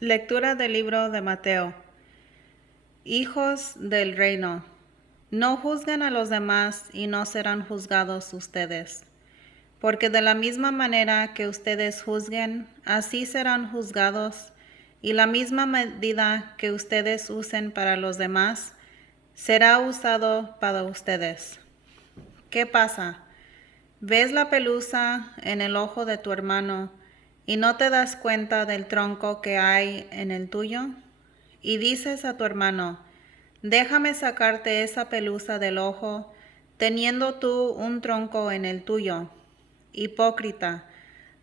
Lectura del libro de Mateo. Hijos del reino, no juzguen a los demás y no serán juzgados ustedes, porque de la misma manera que ustedes juzguen, así serán juzgados, y la misma medida que ustedes usen para los demás, será usado para ustedes. ¿Qué pasa? ¿Ves la pelusa en el ojo de tu hermano y no te das cuenta del tronco que hay en el tuyo? Y dices a tu hermano, déjame sacarte esa pelusa del ojo, teniendo tú un tronco en el tuyo. Hipócrita,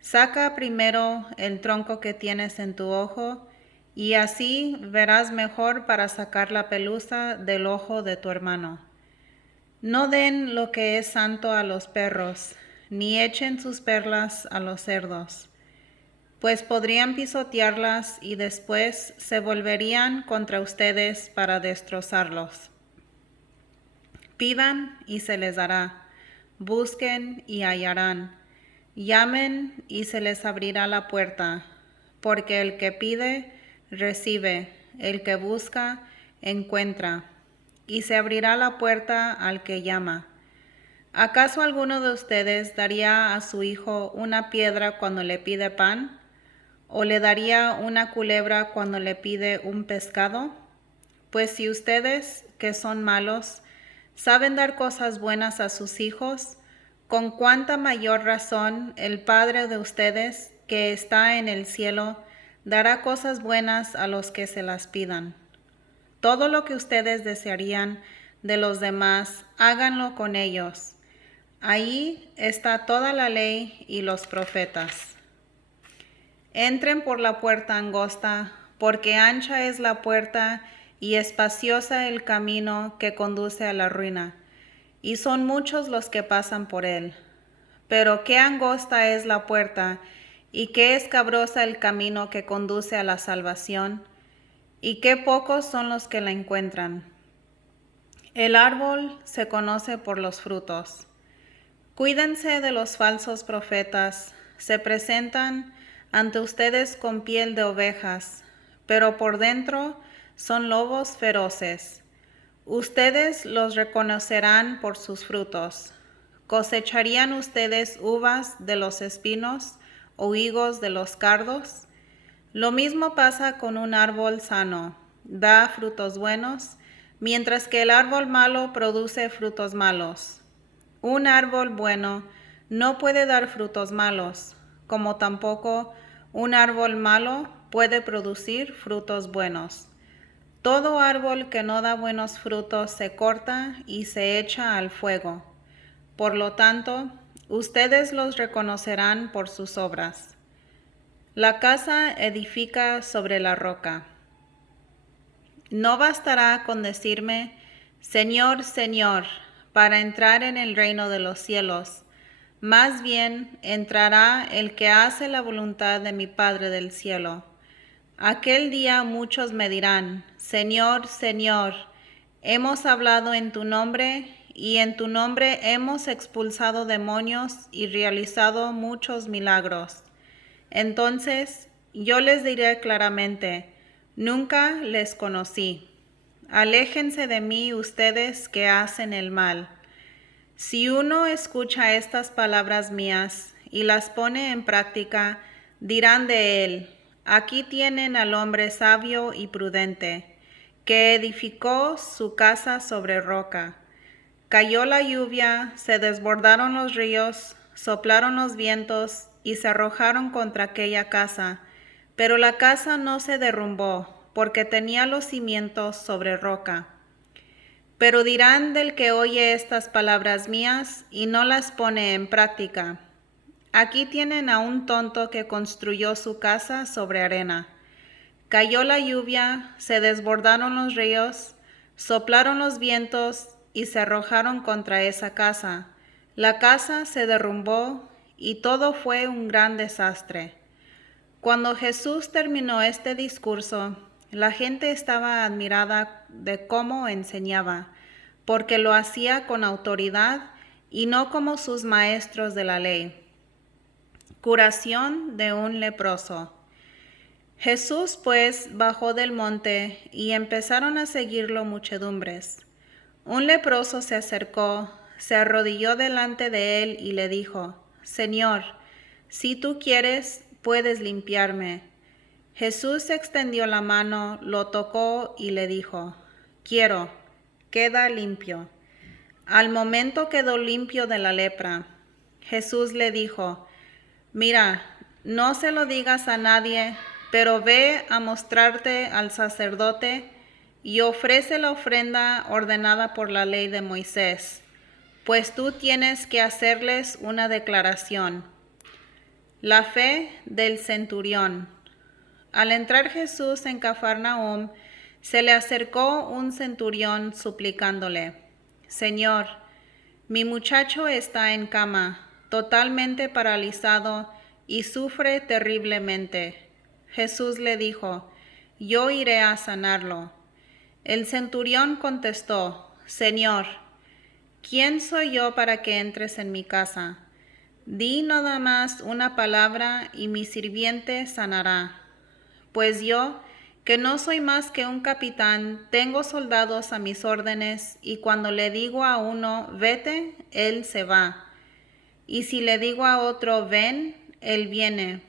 saca primero el tronco que tienes en tu ojo, y así verás mejor para sacar la pelusa del ojo de tu hermano. No den lo que es santo a los perros, ni echen sus perlas a los cerdos, pues podrían pisotearlas y después se volverían contra ustedes para destrozarlos. Pidan y se les dará, busquen y hallarán, llamen y se les abrirá la puerta, porque el que pide, recibe, el que busca, encuentra, y se abrirá la puerta al que llama. ¿Acaso alguno de ustedes daría a su hijo una piedra cuando le pide pan? ¿O le daría una culebra cuando le pide un pescado? Pues si ustedes, que son malos, saben dar cosas buenas a sus hijos, con cuánta mayor razón el Padre de ustedes, que está en el cielo, dará cosas buenas a los que se las pidan. Todo lo que ustedes desearían de los demás, háganlo con ellos. Ahí está toda la ley y los profetas. Entren por la puerta angosta, porque ancha es la puerta y espaciosa el camino que conduce a la ruina, y son muchos los que pasan por él. Pero qué angosta es la puerta, y qué escabrosa el camino que conduce a la salvación, y qué pocos son los que la encuentran. El árbol se conoce por los frutos. Cuídense de los falsos profetas, se presentan ante ustedes con piel de ovejas, pero por dentro son lobos feroces. Ustedes los reconocerán por sus frutos. ¿Cosecharían ustedes uvas de los espinos o higos de los cardos? Lo mismo pasa con un árbol sano, da frutos buenos, mientras que el árbol malo produce frutos malos. Un árbol bueno no puede dar frutos malos, como tampoco un árbol malo puede producir frutos buenos. Todo árbol que no da buenos frutos se corta y se echa al fuego. Por lo tanto, ustedes los reconocerán por sus obras. La casa edifica sobre la roca. No bastará con decirme, Señor, Señor, para entrar en el reino de los cielos. Más bien entrará el que hace la voluntad de mi Padre del cielo. Aquel día muchos me dirán, Señor, Señor, hemos hablado en tu nombre, y en tu nombre hemos expulsado demonios y realizado muchos milagros. Entonces yo les diré claramente, nunca les conocí. Aléjense de mí ustedes que hacen el mal. Si uno escucha estas palabras mías y las pone en práctica, dirán de él, aquí tienen al hombre sabio y prudente, que edificó su casa sobre roca. Cayó la lluvia, se desbordaron los ríos, soplaron los vientos y se arrojaron contra aquella casa, pero la casa no se derrumbó, porque tenía los cimientos sobre roca. Pero dirán del que oye estas palabras mías y no las pone en práctica. Aquí tienen a un tonto que construyó su casa sobre arena. Cayó la lluvia, se desbordaron los ríos, soplaron los vientos y se arrojaron contra esa casa. La casa se derrumbó y todo fue un gran desastre. Cuando Jesús terminó este discurso, la gente estaba admirada de cómo enseñaba, porque lo hacía con autoridad y no como sus maestros de la ley. Curación de un leproso. Jesús pues bajó del monte y empezaron a seguirlo muchedumbres. Un leproso se acercó, se arrodilló delante de él y le dijo: Señor, si tú quieres, puedes limpiarme. Jesús extendió la mano, lo tocó y le dijo: Quiero, queda limpio. Al momento quedó limpio de la lepra. Jesús le dijo: Mira, no se lo digas a nadie, pero ve a mostrarte al sacerdote y ofrece la ofrenda ordenada por la ley de Moisés, pues tú tienes que hacerles una declaración. La fe del centurión. Al entrar Jesús en Cafarnaúm, se le acercó un centurión suplicándole: Señor, mi muchacho está en cama, totalmente paralizado y sufre terriblemente. Jesús le dijo: Yo iré a sanarlo. El centurión contestó: Señor, ¿quién soy yo para que entres en mi casa? Di nada más una palabra y mi sirviente sanará. Pues yo, que no soy más que un capitán, tengo soldados a mis órdenes, y cuando le digo a uno, vete, él se va. Y si le digo a otro, ven, él viene.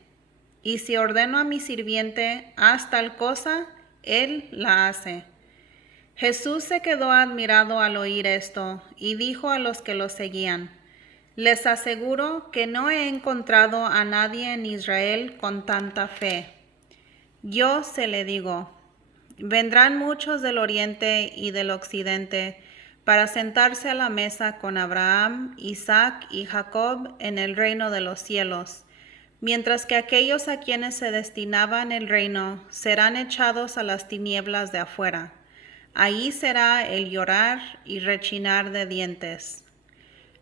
Y si ordeno a mi sirviente, haz tal cosa, él la hace. Jesús se quedó admirado al oír esto, y dijo a los que lo seguían: Les aseguro que no he encontrado a nadie en Israel con tanta fe. Yo se le digo: vendrán muchos del oriente y del occidente para sentarse a la mesa con Abraham, Isaac y Jacob en el reino de los cielos, mientras que aquellos a quienes se destinaban el reino serán echados a las tinieblas de afuera. Ahí será el llorar y rechinar de dientes.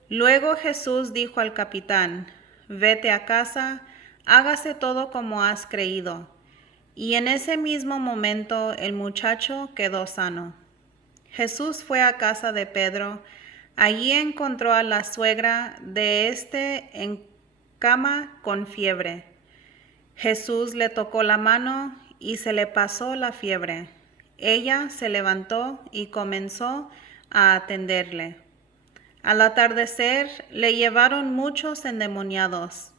Luego Jesús dijo al capitán: Vete a casa, hágase todo como has creído. Y en ese mismo momento el muchacho quedó sano. Jesús fue a casa de Pedro. Allí encontró a la suegra de éste en cama con fiebre. Jesús le tocó la mano y se le pasó la fiebre. Ella se levantó y comenzó a atenderle. Al atardecer le llevaron muchos endemoniados.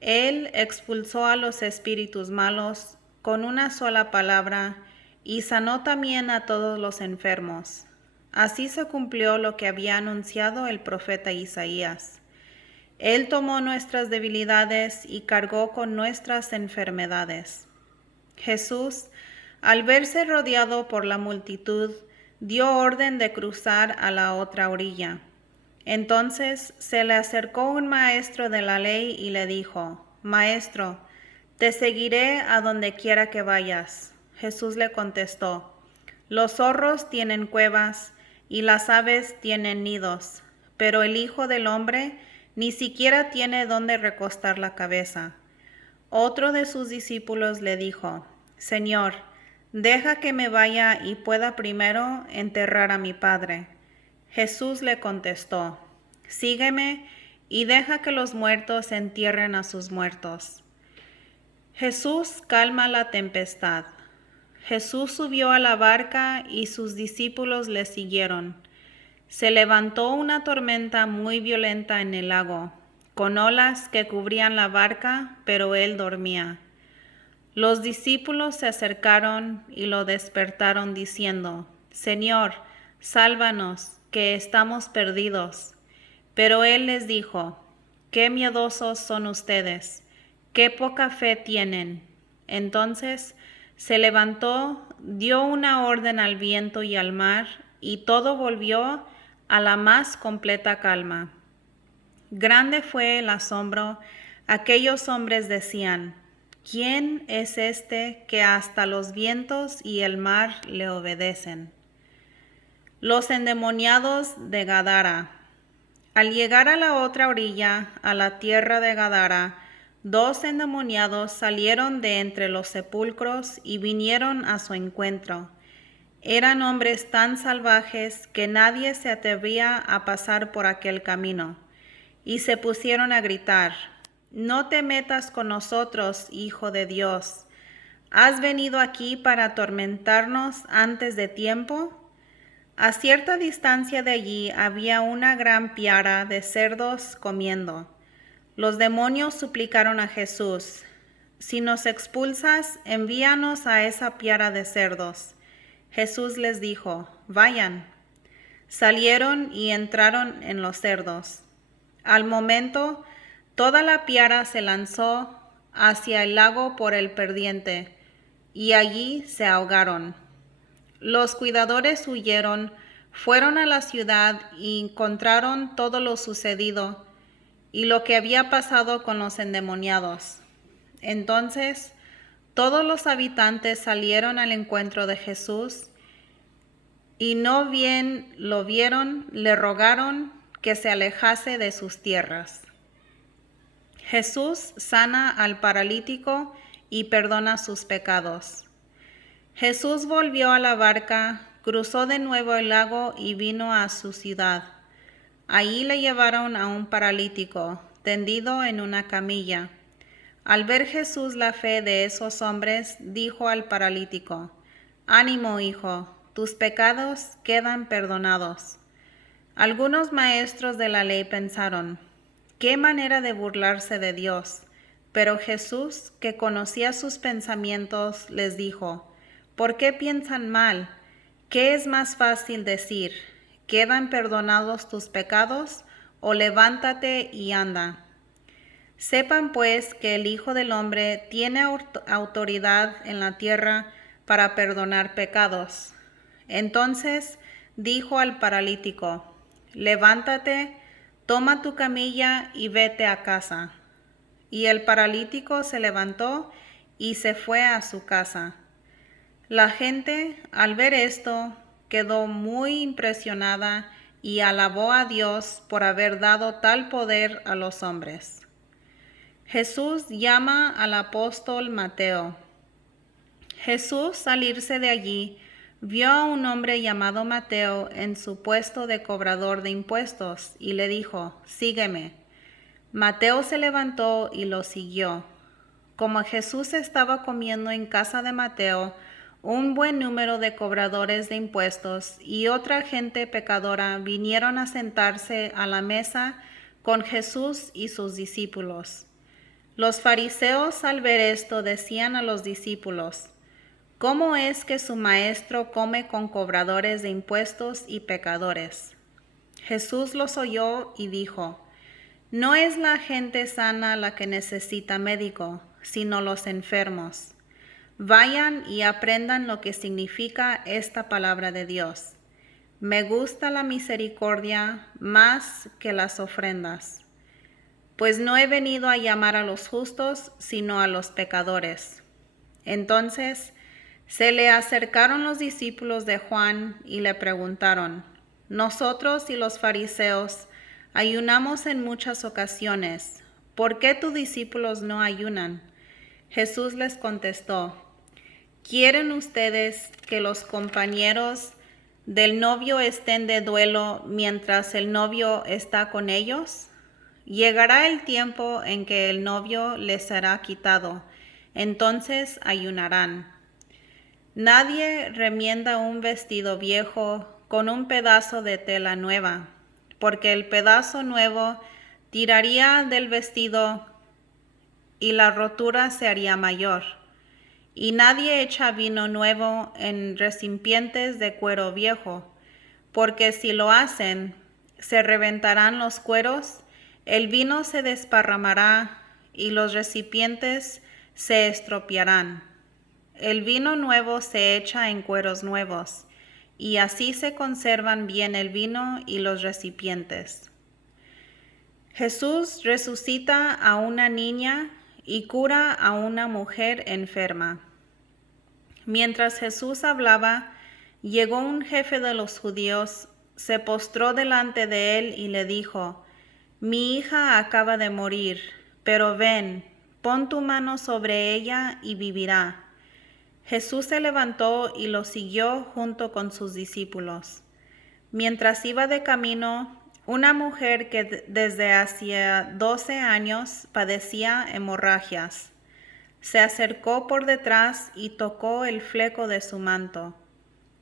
Él expulsó a los espíritus malos con una sola palabra y sanó también a todos los enfermos. Así se cumplió lo que había anunciado el profeta Isaías. Él tomó nuestras debilidades y cargó con nuestras enfermedades. Jesús, al verse rodeado por la multitud, dio orden de cruzar a la otra orilla. Entonces se le acercó un maestro de la ley y le dijo: Maestro, te seguiré a donde quiera que vayas. Jesús le contestó: Los zorros tienen cuevas y las aves tienen nidos, pero el Hijo del Hombre ni siquiera tiene donde recostar la cabeza. Otro de sus discípulos le dijo: Señor, deja que me vaya y pueda primero enterrar a mi padre. Jesús le contestó: Sígueme y deja que los muertos entierren a sus muertos. Jesús calma la tempestad. Jesús subió a la barca y sus discípulos le siguieron. Se levantó una tormenta muy violenta en el lago, con olas que cubrían la barca, pero él dormía. Los discípulos se acercaron y lo despertaron diciendo: Señor, sálvanos, que estamos perdidos. Pero él les dijo: Qué miedosos son ustedes, qué poca fe tienen. Entonces se levantó, dio una orden al viento y al mar, y todo volvió a la más completa calma. Grande fue el asombro. Aquellos hombres decían: ¿Quién es este que hasta los vientos y el mar le obedecen? Los endemoniados de Gadara. Al llegar a la otra orilla, a la tierra de Gadara, 2 endemoniados salieron de entre los sepulcros y vinieron a su encuentro. Eran hombres tan salvajes que nadie se atrevía a pasar por aquel camino, y se pusieron a gritar: No te metas con nosotros, Hijo de Dios. ¿Has venido aquí para atormentarnos antes de tiempo? A cierta distancia de allí había una gran piara de cerdos comiendo. Los demonios suplicaron a Jesús: si nos expulsas, envíanos a esa piara de cerdos. Jesús les dijo: vayan. Salieron y entraron en los cerdos. Al momento, toda la piara se lanzó hacia el lago por el pendiente, y allí se ahogaron. Los cuidadores huyeron, fueron a la ciudad y encontraron todo lo sucedido y lo que había pasado con los endemoniados. Entonces, todos los habitantes salieron al encuentro de Jesús y no bien lo vieron, le rogaron que se alejase de sus tierras. Jesús sana al paralítico y perdona sus pecados. Jesús volvió a la barca, cruzó de nuevo el lago y vino a su ciudad. Allí le llevaron a un paralítico, tendido en una camilla. Al ver Jesús la fe de esos hombres, dijo al paralítico: ánimo, hijo, tus pecados quedan perdonados. Algunos maestros de la ley pensaron: qué manera de burlarse de Dios. Pero Jesús, que conocía sus pensamientos, les dijo: ¿por qué piensan mal? ¿Qué es más fácil decir: ¿quedan perdonados tus pecados? O levántate y anda. Sepan pues que el Hijo del Hombre tiene autoridad en la tierra para perdonar pecados. Entonces dijo al paralítico: levántate, toma tu camilla y vete a casa. Y el paralítico se levantó y se fue a su casa. La gente, al ver esto, quedó muy impresionada y alabó a Dios por haber dado tal poder a los hombres. Jesús llama al apóstol Mateo. Jesús, al irse de allí, vio a un hombre llamado Mateo en su puesto de cobrador de impuestos y le dijo: sígueme. Mateo se levantó y lo siguió. Como Jesús estaba comiendo en casa de Mateo, un buen número de cobradores de impuestos y otra gente pecadora vinieron a sentarse a la mesa con Jesús y sus discípulos. Los fariseos, al ver esto, decían a los discípulos: ¿cómo es que su maestro come con cobradores de impuestos y pecadores? Jesús los oyó y dijo: no es la gente sana la que necesita médico, sino los enfermos. Vayan y aprendan lo que significa esta palabra de Dios: me gusta la misericordia más que las ofrendas. Pues no he venido a llamar a los justos, sino a los pecadores. Entonces se le acercaron los discípulos de Juan y le preguntaron: nosotros y los fariseos ayunamos en muchas ocasiones, ¿por qué tus discípulos no ayunan? Jesús les contestó: ¿quieren ustedes que los compañeros del novio estén de duelo mientras el novio está con ellos? Llegará el tiempo en que el novio les será quitado, entonces ayunarán. Nadie remienda un vestido viejo con un pedazo de tela nueva, porque el pedazo nuevo tiraría del vestido y la rotura se haría mayor. Y nadie echa vino nuevo en recipientes de cuero viejo, porque si lo hacen, se reventarán los cueros, el vino se desparramará y los recipientes se estropearán. El vino nuevo se echa en cueros nuevos, y así se conservan bien el vino y los recipientes. Jesús resucita a una niña y cura a una mujer enferma. Mientras Jesús hablaba, llegó un jefe de los judíos, se postró delante de él y le dijo: mi hija acaba de morir, pero ven, pon tu mano sobre ella y vivirá. Jesús se levantó y lo siguió junto con sus discípulos. Mientras iba de camino, una mujer que desde hacía 12 años padecía hemorragias Se acercó por detrás y tocó el fleco de su manto,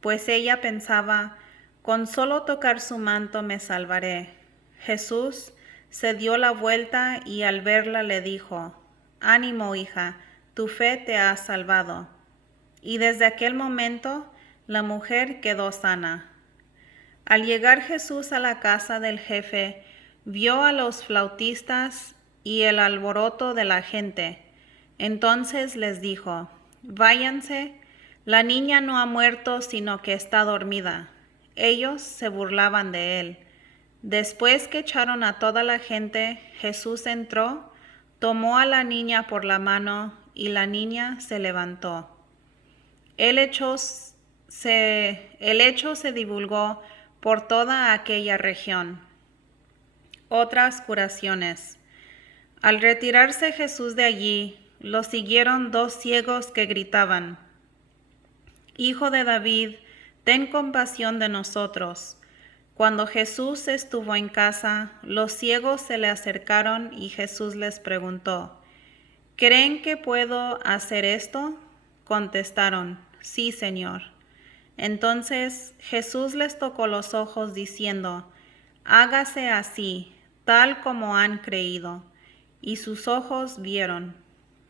pues ella pensaba, con solo tocar su manto me salvaré. Jesús se dio la vuelta y al verla le dijo, «Ánimo, hija, tu fe te ha salvado». Y desde aquel momento la mujer quedó sana. Al llegar Jesús a la casa del jefe, vio a los flautistas y el alboroto de la gente. Entonces les dijo, «Váyanse, la niña no ha muerto, sino que está dormida». Ellos se burlaban de él. Después que echaron a toda la gente, Jesús entró, tomó a la niña por la mano y la niña se levantó. El hecho se divulgó por toda aquella región. Otras curaciones. Al retirarse Jesús de allí, lo siguieron 2 ciegos que gritaban, «Hijo de David, ten compasión de nosotros». Cuando Jesús estuvo en casa, los ciegos se le acercaron y Jesús les preguntó, «¿Creen que puedo hacer esto?». Contestaron, «Sí, Señor». Entonces Jesús les tocó los ojos diciendo, «Hágase así, tal como han creído». Y sus ojos vieron.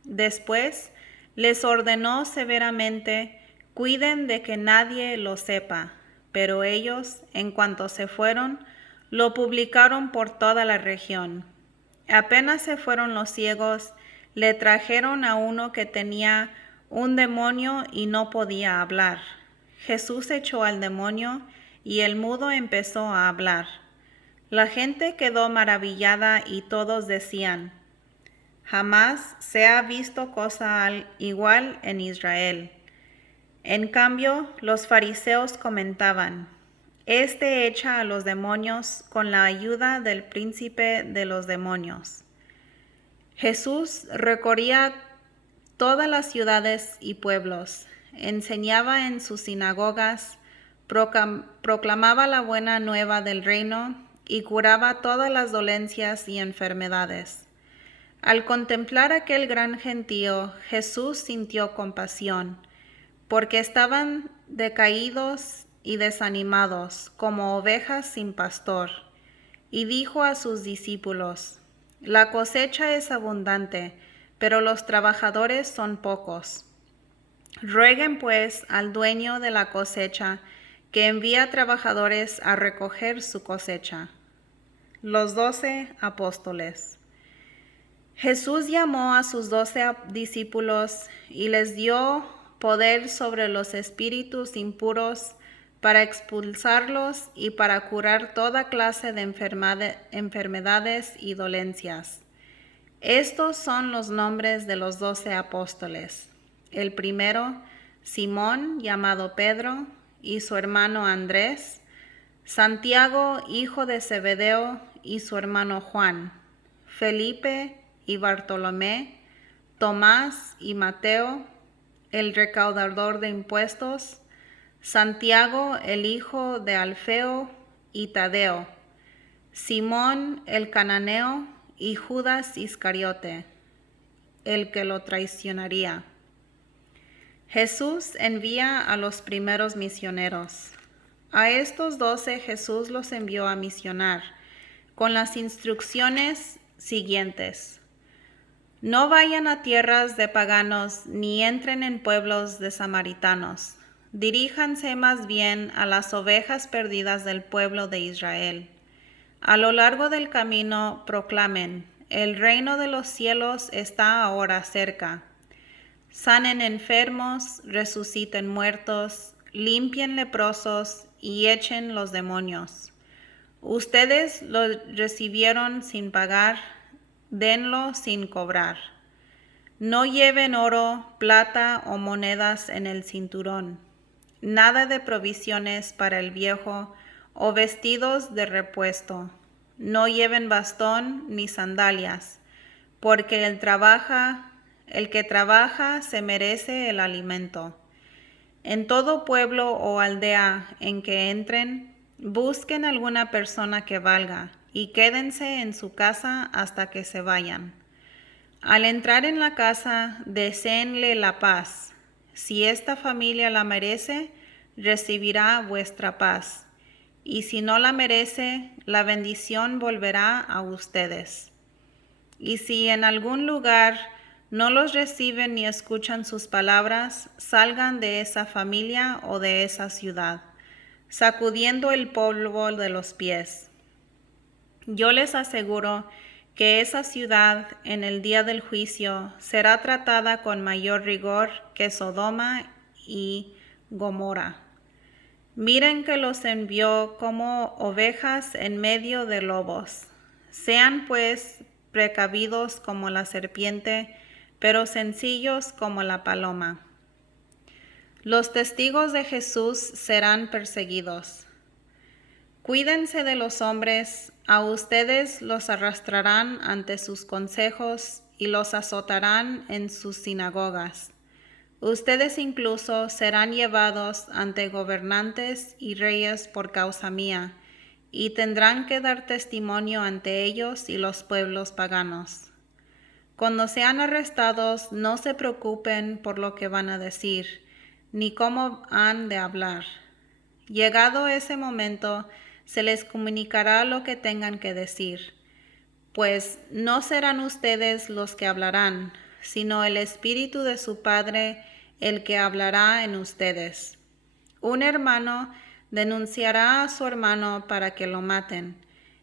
Después les ordenó severamente, «Cuiden de que nadie lo sepa». Pero ellos, en cuanto se fueron, lo publicaron por toda la región. Apenas se fueron los ciegos, le trajeron a uno que tenía un demonio y no podía hablar. Jesús echó al demonio y el mudo empezó a hablar. La gente quedó maravillada y todos decían, «Jamás se ha visto cosa igual en Israel». En cambio, los fariseos comentaban, «Este echa a los demonios con la ayuda del príncipe de los demonios». Jesús recorría todas las ciudades y pueblos, enseñaba en sus sinagogas, proclamaba la buena nueva del reino y curaba todas las dolencias y enfermedades. Al contemplar aquel gran gentío, Jesús sintió compasión, porque estaban decaídos y desanimados como ovejas sin pastor, y dijo a sus discípulos, «La cosecha es abundante, pero los trabajadores son pocos. Rueguen pues al dueño de la cosecha que envía trabajadores a recoger su cosecha». Los 12 apóstoles. Jesús llamó a sus 12 discípulos y les dio poder sobre los espíritus impuros para expulsarlos y para curar toda clase de enfermedades y dolencias. Estos son los nombres de los 12 apóstoles. El primero, Simón, llamado Pedro, y su hermano Andrés, Santiago, hijo de Zebedeo, y su hermano Juan, Felipe y Bartolomé, Tomás y Mateo, el recaudador de impuestos, Santiago, el hijo de Alfeo, y Tadeo, Simón el cananeo y Judas Iscariote, el que lo traicionaría. Jesús envía a los primeros misioneros. A estos 12 Jesús los envió a misionar con las instrucciones siguientes. No vayan a tierras de paganos ni entren en pueblos de samaritanos. Diríjanse más bien a las ovejas perdidas del pueblo de Israel. A lo largo del camino proclamen, el reino de los cielos está ahora cerca. Sanen enfermos, resuciten muertos, limpien leprosos y echen los demonios. Ustedes lo recibieron sin pagar, denlo sin cobrar. No lleven oro, plata o monedas en el cinturón, nada de provisiones para el viaje o vestidos de repuesto. No lleven bastón ni sandalias, porque el que trabaja se merece el alimento. En todo pueblo o aldea en que entren, busquen alguna persona que valga y quédense en su casa hasta que se vayan. Al entrar en la casa, deséenle la paz. Si esta familia la merece, recibirá vuestra paz. Y si no la merece, la bendición volverá a ustedes. Y si en algún lugar no los reciben ni escuchan sus palabras, salgan de esa familia o de esa ciudad, sacudiendo el polvo de los pies. Yo les aseguro que esa ciudad en el día del juicio será tratada con mayor rigor que Sodoma y Gomorra. Miren que los envió como ovejas en medio de lobos. Sean pues precavidos como la serpiente, pero sencillos como la paloma. Los testigos de Jesús serán perseguidos. Cuídense de los hombres, a ustedes los arrastrarán ante sus consejos y los azotarán en sus sinagogas. Ustedes incluso serán llevados ante gobernantes y reyes por causa mía, y tendrán que dar testimonio ante ellos y los pueblos paganos. Cuando sean arrestados, no se preocupen por lo que van a decir, ni cómo han de hablar. Llegado ese momento, se les comunicará lo que tengan que decir, pues no serán ustedes los que hablarán, sino el Espíritu de su Padre el que hablará en ustedes. Un hermano denunciará a su hermano para que lo maten,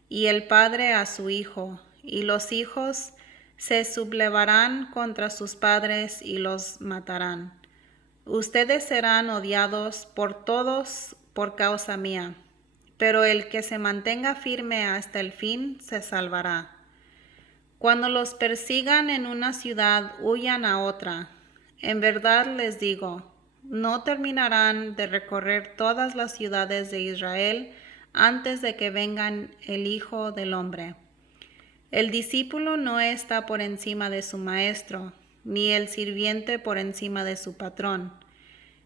y el padre a su hijo, y los hijos se sublevarán contra sus padres y los matarán. Ustedes serán odiados por todos por causa mía, pero el que se mantenga firme hasta el fin se salvará. Cuando los persigan en una ciudad, huyan a otra. En verdad les digo, no terminarán de recorrer todas las ciudades de Israel antes de que vengan el Hijo del Hombre. El discípulo no está por encima de su maestro, ni el sirviente por encima de su patrón.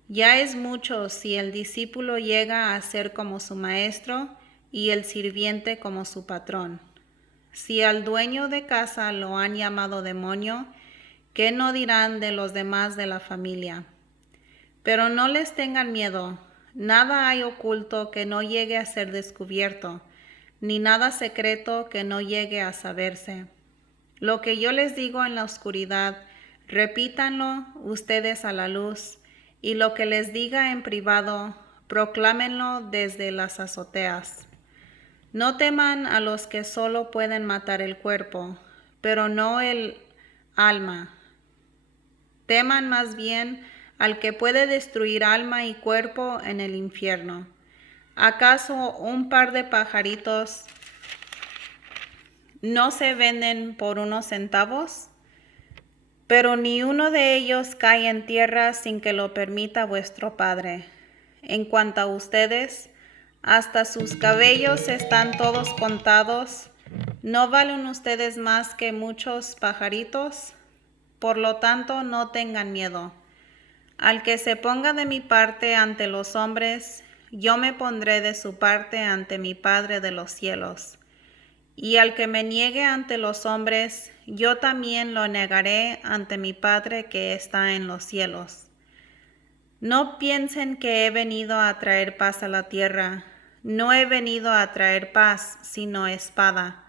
Ya es mucho si el discípulo llega a ser como su maestro y el sirviente como su patrón. Si al dueño de casa lo han llamado demonio, ¿qué no dirán de los demás de la familia? Pero no les tengan miedo, nada hay oculto que no llegue a ser descubierto, ni nada secreto que no llegue a saberse. Lo que yo les digo en la oscuridad, repítanlo ustedes a la luz, y lo que les diga en privado, proclámenlo desde las azoteas. No teman a los que solo pueden matar el cuerpo, pero no el alma. Teman más bien al que puede destruir alma y cuerpo en el infierno. ¿Acaso un par de pajaritos no se venden por unos centavos? Pero ni uno de ellos cae en tierra sin que lo permita vuestro Padre. En cuanto a ustedes, hasta sus cabellos están todos contados. ¿No valen ustedes más que muchos pajaritos? Por lo tanto, no tengan miedo. Al que se ponga de mi parte ante los hombres, yo me pondré de su parte ante mi Padre de los cielos. Y al que me niegue ante los hombres, yo también lo negaré ante mi Padre que está en los cielos. No piensen que he venido a traer paz a la tierra. No he venido a traer paz, sino espada.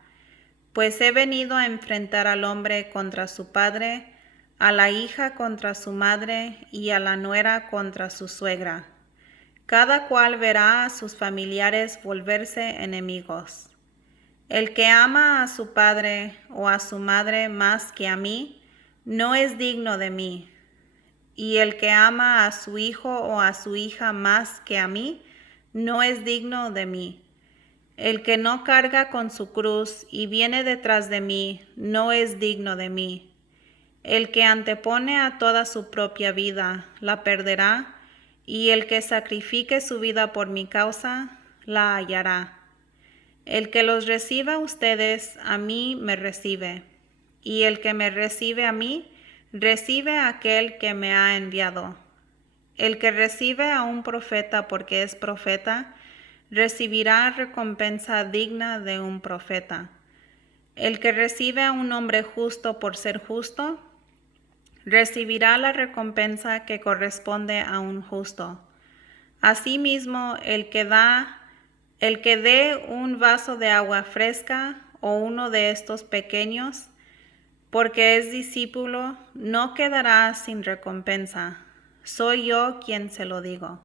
Pues he venido a enfrentar al hombre contra su padre, a la hija contra su madre y a la nuera contra su suegra. Cada cual verá a sus familiares volverse enemigos. El que ama a su padre o a su madre más que a mí, no es digno de mí. Y el que ama a su hijo o a su hija más que a mí, no es digno de mí. El que no carga con su cruz y viene detrás de mí, no es digno de mí. El que antepone a toda su propia vida, la perderá, y el que sacrifique su vida por mi causa, la hallará. El que los reciba a ustedes, a mí me recibe, y el que me recibe a mí, recibe a aquel que me ha enviado. El que recibe a un profeta porque es profeta, recibirá recompensa digna de un profeta. El que recibe a un hombre justo por ser justo, recibirá la recompensa que corresponde a un justo. Asimismo, el que dé un vaso de agua fresca o uno de estos pequeños, porque es discípulo, no quedará sin recompensa. Soy yo quien se lo digo.